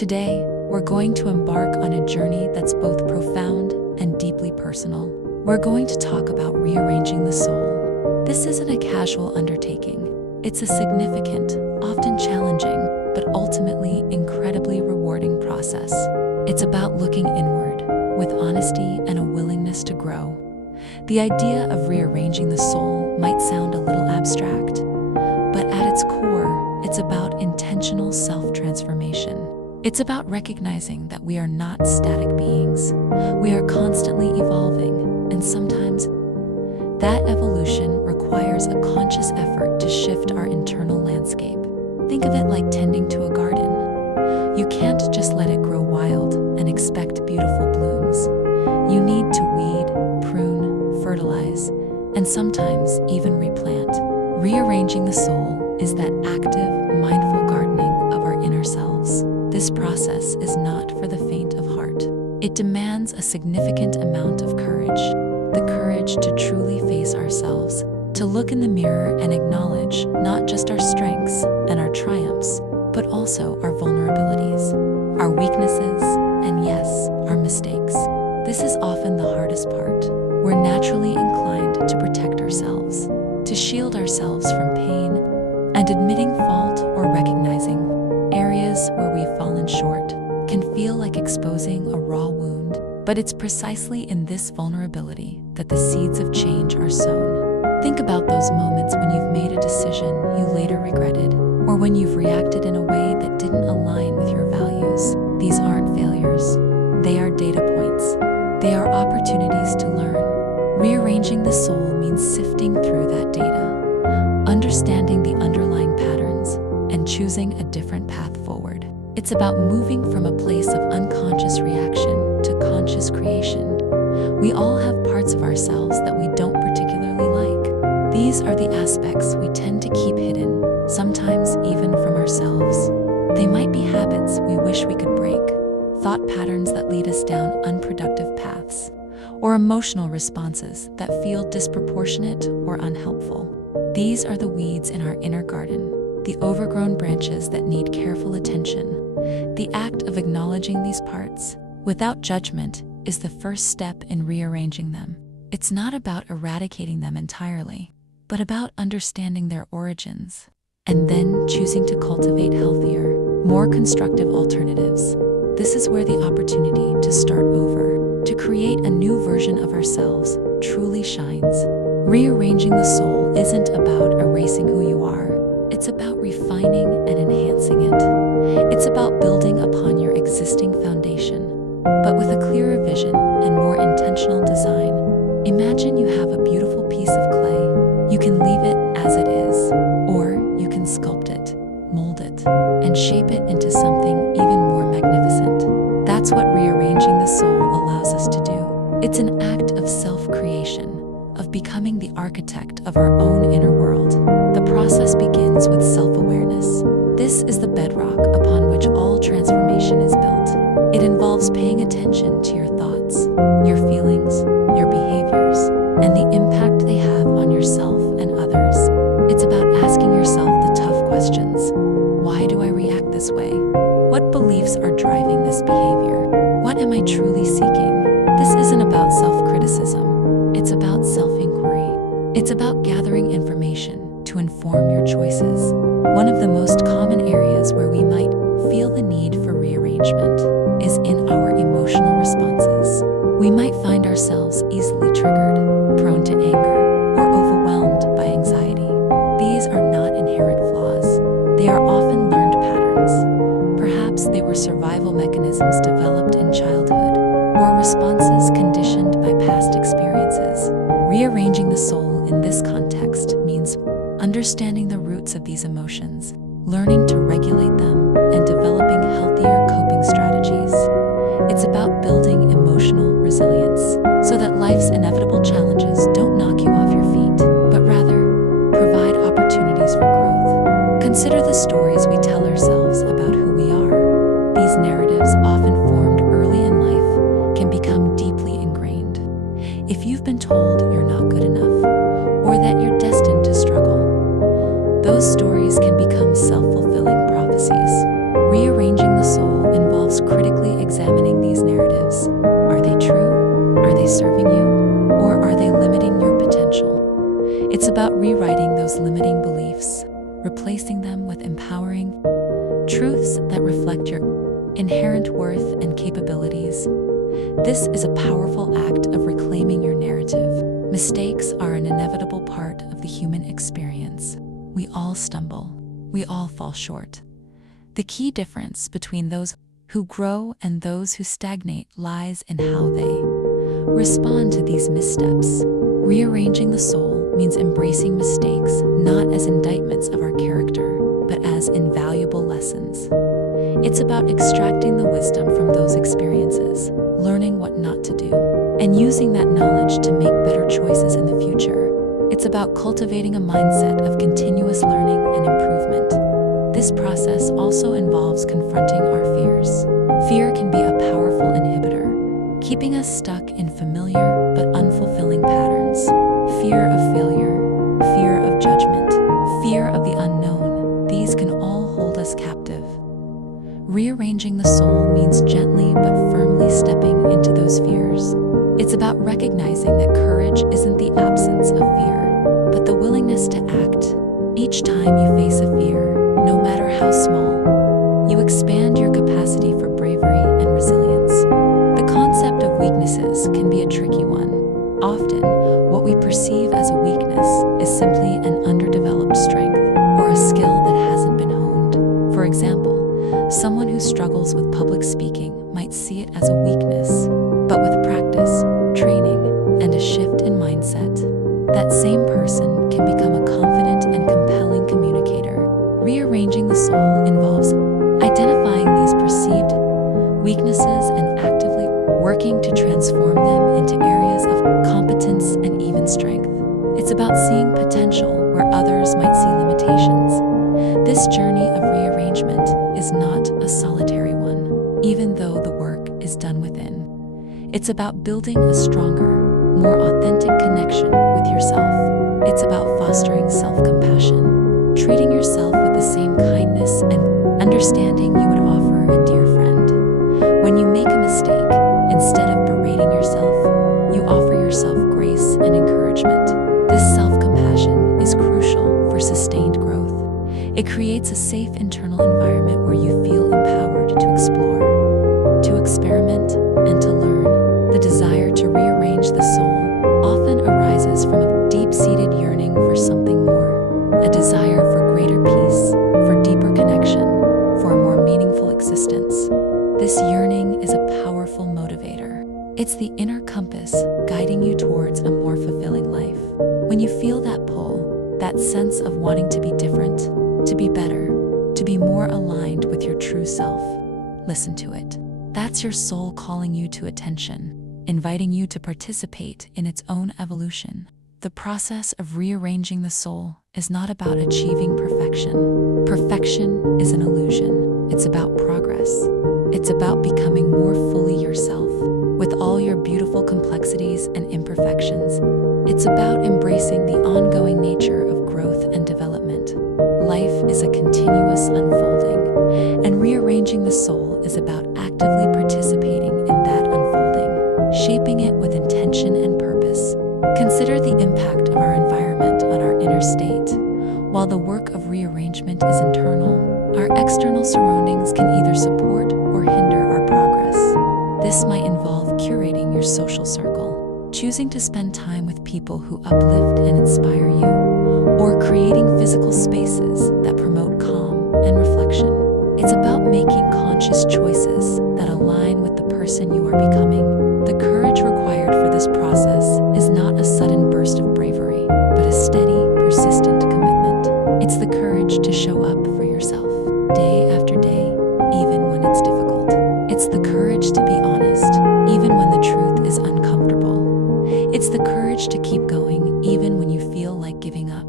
Today, we're going to embark on a journey that's both profound and deeply personal. We're going to talk about rearranging the soul. This isn't a casual undertaking. It's a significant, often challenging, but ultimately incredibly rewarding process. It's about looking inward, with honesty and a willingness to grow. The idea of rearranging the soul might sound a little abstract, but at its core, it's about intentional self-transformation. It's about recognizing that we are not static beings. We are constantly evolving, and sometimes that evolution requires a conscious effort to shift our internal landscape. Think of it like tending to a garden. You can't just let it grow wild and expect beautiful blooms. You need to weed, prune, fertilize, and sometimes even replant. Rearranging the soul is that active, mindful gardening of our inner selves. This process is not for the faint of heart. It demands a significant amount of courage. The courage to truly face ourselves, to look in the mirror and acknowledge not just our strengths and our triumphs, but also our vulnerabilities, our weaknesses, and yes, our mistakes. This is often the hardest part. We're naturally inclined to protect ourselves, to shield ourselves from pain, and admitting fault or recognizing areas where we've fallen short can feel like exposing a raw wound. But it's precisely in this vulnerability that the seeds of change are sown. Think about those moments when you've made a decision you later regretted, or when you've reacted in a way that didn't align with your values. These aren't failures. They are data points. They are opportunities to learn. Rearranging the soul means sifting through that data, understanding the underlying patterns, and choosing a different path forward. It's about moving from a place of unconscious reaction to conscious creation. We all have parts of ourselves that we don't particularly like. These are the aspects we tend to keep hidden, sometimes even from ourselves. They might be habits we wish we could break, thought patterns that lead us down unproductive paths, or emotional responses that feel disproportionate or unhelpful. These are the weeds in our inner garden, the overgrown branches that need careful attention. The act of acknowledging these parts, without judgment, is the first step in rearranging them. It's not about eradicating them entirely, but about understanding their origins, and then choosing to cultivate healthier, more constructive alternatives. This is where the opportunity to start over, to create a new version of ourselves, truly shines. Rearranging the soul isn't about erasing who you are. It's about refining and enhancing it. It's about building upon your existing foundation, but with a clearer vision and more intentional design. Imagine you have a beautiful piece of clay. You can leave it as it is, or you can sculpt it, mold it, and shape it into something even more magnificent. That's what rearranging the soul allows us to do. It's an act of self-creation, of becoming the architect of our own inner world. The process begins with self-awareness. This is the bedrock upon which all transformation is built. It involves paying attention to your thoughts, your feelings, your behaviors, and the impact they have on yourself and others. It's about asking yourself the tough questions. Why do I react this way? What beliefs are driving this behavior? What am I truly seeking? This isn't about self-criticism. It's about self-inquiry. It's about gathering information to inform your choices. One of the most common areas where we might feel the need for rearrangement is in our emotional responses. We might find ourselves easily triggered, prone to anger, or overwhelmed by anxiety. These are not inherent flaws. They are often learned patterns. Perhaps they were survival mechanisms developed in childhood, or responses conditioned by past experiences. Rearranging the soul in this context means understanding the roots of these emotions, learning to regulate them, and developing healthier coping strategies. It's about building emotional resilience so that life's inevitable challenges don't knock you off your feet, but rather provide opportunities for growth. Consider the stories we tell ourselves about who we are. These narratives, often formed early in life, can become deeply ingrained. If you've been told you're not good enough, or that you're destined to struggle, those stories can become self-fulfilling prophecies. Rearranging the soul involves serving you, or are they limiting your potential? It's about rewriting those limiting beliefs, replacing them with empowering truths that reflect your inherent worth and capabilities. This is a powerful act of reclaiming your narrative. Mistakes are an inevitable part of the human experience. We all stumble. We all fall short. The key difference between those who grow and those who stagnate lies in how they respond to these missteps. Rearranging the soul means embracing mistakes not as indictments of our character, but as invaluable lessons. It's about extracting the wisdom from those experiences, learning what not to do, and using that knowledge to make better choices in the future. It's about cultivating a mindset of continuous learning and improvement. This process also involves confronting our fears. Fear can be a powerful inhibitor, keeping us stuck in familiar but unfulfilling patterns. Fear of failure, fear of judgment, fear of the unknown. These can all hold us captive. Rearranging the soul means gently but firmly stepping into those fears. It's about recognizing that courage isn't the absence of fear, but the willingness to act. Each time you face a fear, no matter how small, you expand your capacity for bravery and resilience. The concept of weaknesses can be a tricky one. Often, what we perceive as a weakness is simply an underdeveloped strength or a skill that hasn't been honed. For example, someone who struggles with public speaking might see it as a weakness, but with practice, training, and a shift in mindset, that same person can become a confident and compelling communicator. Rearranging the soul involves identifying these perceived weaknesses and actively working to transform them into areas of competence and even strength. It's about seeing potential where others might see limitations. This journey of rearrangement is not a solitary one, even though the work is done within. It's about building a stronger, more authentic connection with yourself. It's about fostering self-compassion, treating yourself with the same kindness and understanding you would offer a dear friend. When you make a mistake, instead of berating yourself, you offer yourself grace and encouragement. This self-compassion is crucial for sustained growth. It creates a safe internal environment where you feel empowered to explore, to experiment, and to learn. The desire to rearrange the soul often arises from a deep-seated yearning for something more, a desire for greater peace, for deeper connection, for a more meaningful existence. This yearning is a powerful motivator. It's the inner compass guiding you towards a more fulfilling life. When you feel that pull, that sense of wanting to be different, to be better, to be more aligned with your true self, listen to it. That's your soul calling you to attention, inviting you to participate in its own evolution. The process of rearranging the soul is not about achieving perfection. Perfection is an illusion. It's about progress. It's about becoming more fully yourself, with all your beautiful complexities and imperfections. It's about embracing the ongoing nature of growth and development. Life is a continuous unfolding, and rearranging the soul is about actively participating in that unfolding, shaping it with intention and purpose. Consider the impact of our environment on our inner state. While the work of rearrangement is internal, our external surroundings can either support or hinder our progress. This might involve curating your social circle, choosing to spend time with people who uplift and inspire you, or creating physical spaces that promote calm and reflection. It's about making conscious choices that align with the person you are becoming. The courage required for this process is not a sudden burst of bravery, but a steady, persistent commitment. It's the courage to show up for yourself, day after day, even when it's difficult. It's the courage to be honest, even when the truth is uncomfortable. It's the courage to keep going, even when you feel like giving up.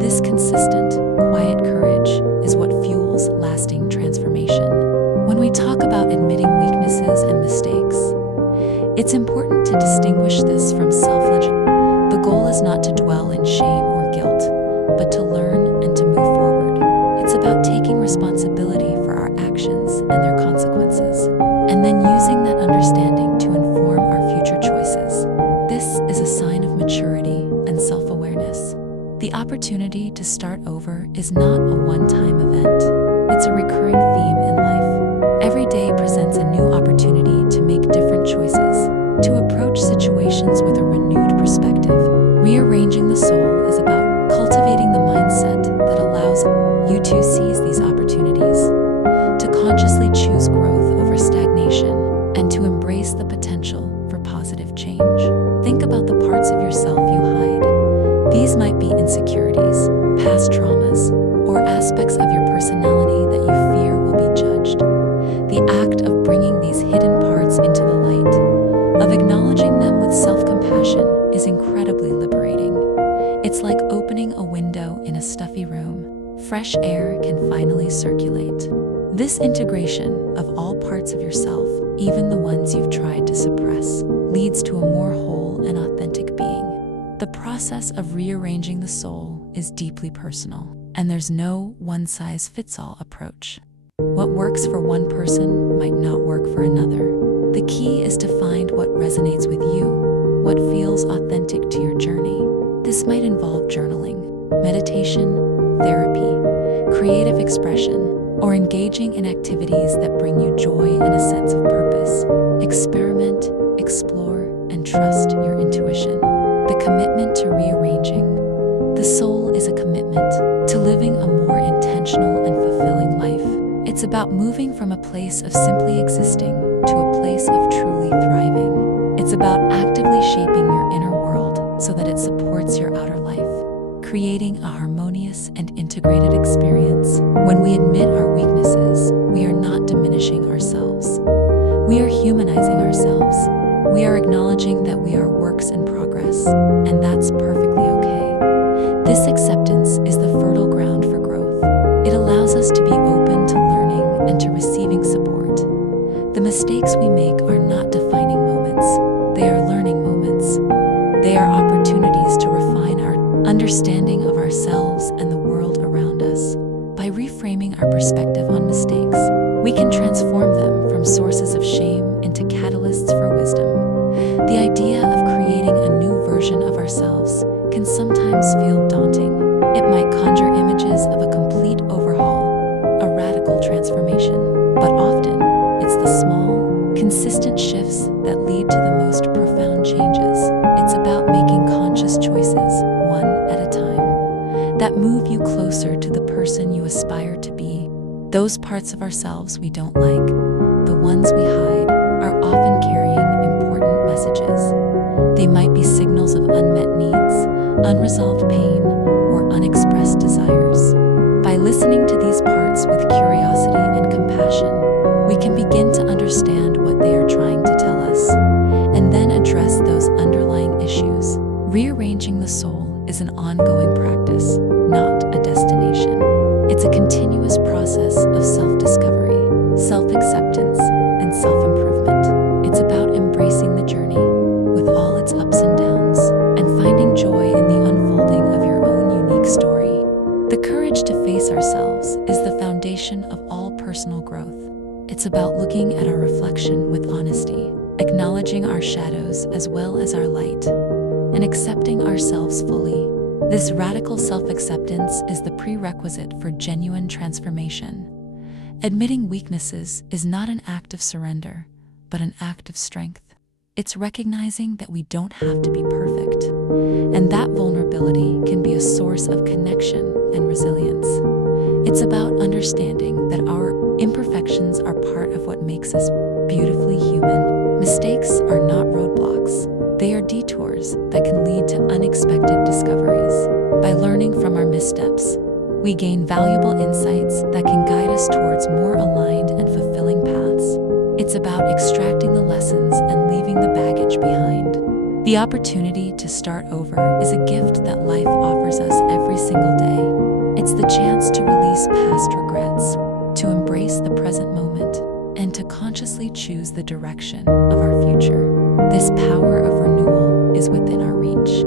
This consistent, quiet courage is what fuels lasting transformation. When we talk about admitting weaknesses and mistakes, it's important to distinguish this from self-flagellation. The goal is not to dwell in shame or guilt, but to learn and to move forward. It's about taking responsibility for our actions and their consequences, and then using that understanding to inform our future choices. opportunity to start over is not a one-time event. It's a recurring theme in life. Every day presents a new opportunity to make different choices, to approach situations with a renewed perspective. Rearranging the soul is about cultivating the mindset that allows you to seize these opportunities, to consciously choose growth over stagnation, and to embrace the potential for positive change. Think about the parts of yourself you hide. These might be insecurities, past traumas, or aspects of your personality that you fear will be judged. The act of bringing these hidden parts into the light, of acknowledging them with self-compassion, is incredibly liberating. It's like opening a window in a stuffy room. Fresh air can finally circulate. This integration of all parts of yourself, even the ones you've tried to suppress, leads to a more whole and authentic being. The process of rearranging the soul is deeply personal, and there's no one-size-fits-all approach. What works for one person might not work for another. The key is to find what resonates with you, what feels authentic to your journey. This might involve journaling, meditation, therapy, creative expression, or engaging in activities that bring you joy and a sense of purpose. Experiment, explore, and trust your intuition. The commitment to rearranging the soul is a commitment to living a more intentional and fulfilling life. It's about moving from a place of simply existing to a place of truly thriving. It's about actively shaping your inner world so that it supports your outer life, creating a harmonious and integrated experience. When we admit our weaknesses, we are not diminishing ourselves. We are humanizing ourselves. We are acknowledging that we are works in progress, and that's perfectly okay. This acceptance is the fertile ground for growth. It allows us to be open to learning and to receiving support. The mistakes we make are not defining moments. They are learning moments. They are opportunities to refine our understanding of ourselves and the world around us. By reframing our perspective on mistakes, we can transform them from sources of shame into catalysts for wisdom. The idea of creating a new version of ourselves can sometimes feel daunting. It might conjure images of a complete overhaul, a radical transformation. But often, it's the small, consistent shifts that lead to the most profound changes. It's about making conscious choices, one at a time, that move you closer to the person you aspire to be. Those parts of ourselves we don't like, the ones we hide, are often carrying important messages. They might be signals of unmet needs, unresolved pain, or unexpressed desires. By listening to these parts with curiosity and compassion, we can begin to understand what they are trying to tell us, and then address those underlying issues. Rearranging the soul is an ongoing practice, not a destination. It's a continuous process of self-discovery, self-acceptance, and self-improvement. It's about embracing the journey, with all its ups and downs, and finding joy in the unfolding of your own unique story. The courage to face ourselves is the foundation of all personal growth. It's about looking at our reflection with honesty, acknowledging our shadows as well as our light, and accepting ourselves fully. This radical self-acceptance is the prerequisite for genuine transformation. Admitting weaknesses is not an act of surrender, but an act of strength. It's recognizing that we don't have to be perfect, and that vulnerability can be a source of connection and resilience. It's about understanding that our imperfections are part of what makes us beautifully human. Mistakes are not roadblocks. They are detours that can lead to unexpected discoveries. By learning from our missteps, we gain valuable insights that can guide us towards more aligned and fulfilling paths. It's about extracting the lessons and leaving the baggage behind. The opportunity to start over is a gift that life offers us every single day. It's the chance to release past regrets, to embrace the present moment, and to consciously choose the direction of our future. This power of renewal is within our reach.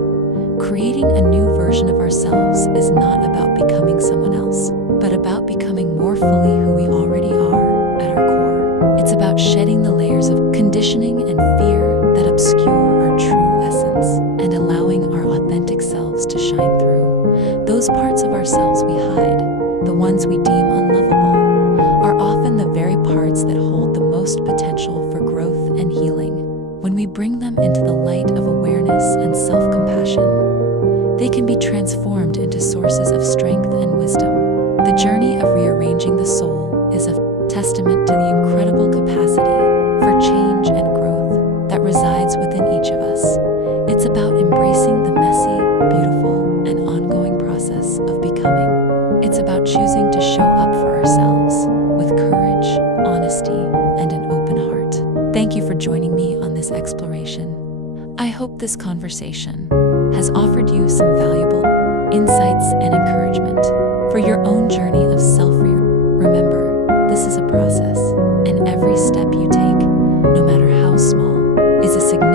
Creating a new version of ourselves is not about becoming someone else, but about becoming more fully who we already are at our core. It's about shedding the layers of conditioning and fear that obscure our true essence and allowing our authentic selves to shine through. hope this conversation has offered you some valuable insights and encouragement for your own journey of remember, this is a process, and every step you take, no matter how small, is a significant